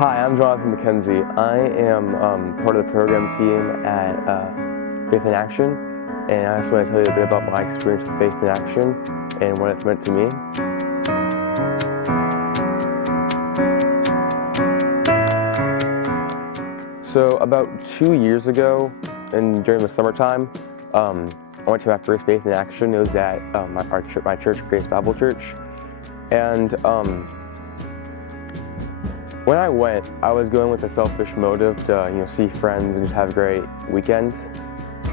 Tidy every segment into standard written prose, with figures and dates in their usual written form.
Hi, I'm McKenzie. I am part of the program team at Faith in Action, and I just want to tell you a bit about my experience with Faith in Action and what it's meant to me. So about 2 years ago, and during the summertime, I went to my first Faith in Action. It was at my church, Grace Bible Church, and when I went, I was going with a selfish motive to see friends and just have a great weekend.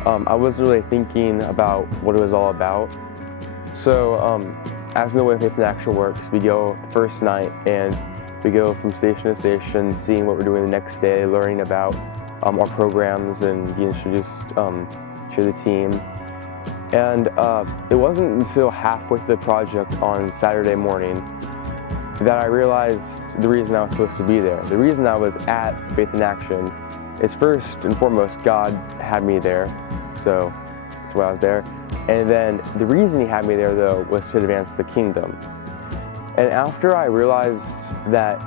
I wasn't really thinking about what it was all about. So as the way Faith in Action works, we go the first night and we go from station to station, seeing what we're doing the next day, learning about our programs and being introduced to the team. And it wasn't until halfway through the project on Saturday morning that I realized the reason I was supposed to be there. The reason I was at Faith in Action is first and foremost, God had me there, so that's why I was there. And then the reason He had me there, though, was to advance the kingdom. And after I realized that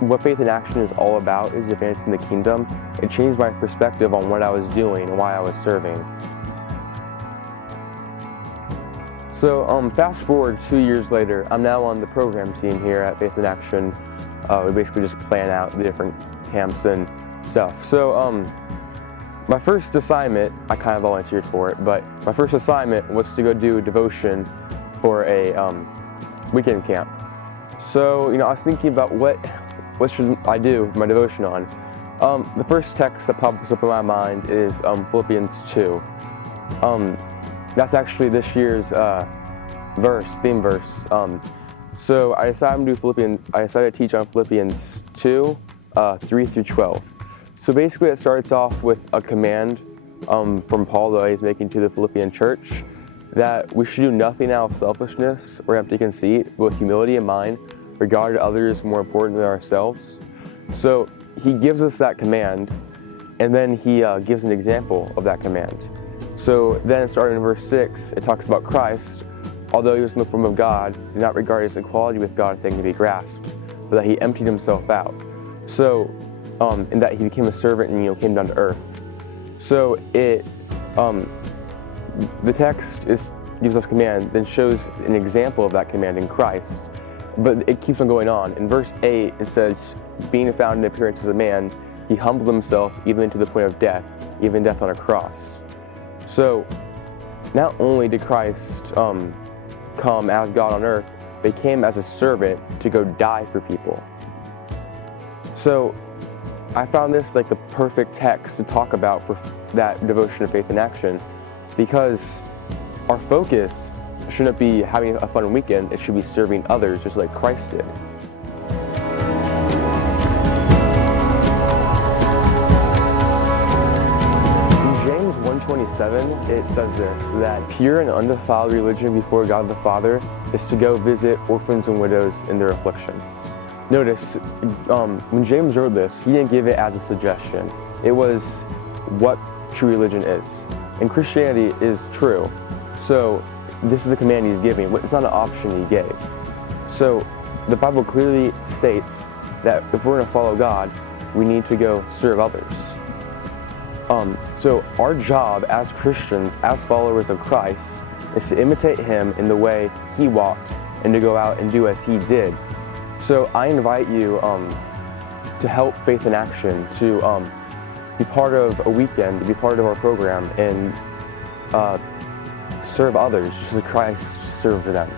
what Faith in Action is all about is advancing the kingdom, it changed my perspective on what I was doing and why I was serving. So fast forward 2 years later, I'm now on the program team here at Faith in Action. We basically just plan out the different camps and stuff. So my first assignment, I kind of volunteered for it, but my first assignment was to go do devotion for a weekend camp. So I was thinking about what should I do my devotion on. The first text that pops up in my mind is Philippians 2. That's actually this year's theme verse. So I decided to teach on Philippians 2, 3 through 12. So basically it starts off with a command from Paul that he's making to the Philippian church, that we should do nothing out of selfishness or empty conceit, but with humility in mind, regard others more important than ourselves. So he gives us that command, and then he gives an example of that command. So then starting in verse 6, it talks about Christ, although he was in the form of God, did not regard his equality with God a thing to be grasped, but that he emptied himself out. So, in that he became a servant and came down to earth. So the text gives us command, then shows an example of that command in Christ. But it keeps on going on. In verse 8, it says, being found in appearance as a man, he humbled himself even to the point of death, even death on a cross. So, not only did Christ come as God on earth, but He came as a servant to go die for people. So, I found this like the perfect text to talk about for that devotion of Faith in Action, because our focus shouldn't be having a fun weekend, it should be serving others just like Christ did. In 1:27, it says this, that pure and undefiled religion before God the Father is to go visit orphans and widows in their affliction. Notice, when James wrote this, he didn't give it as a suggestion. It was what true religion is. And Christianity is true. So this is a command he's giving. It's not an option he gave. So the Bible clearly states that if we're going to follow God, we need to go serve others. So our job as Christians, as followers of Christ, is to imitate Him in the way He walked and to go out and do as He did. So I invite you to help Faith in Action, to be part of a weekend, to be part of our program, and serve others just as Christ served them.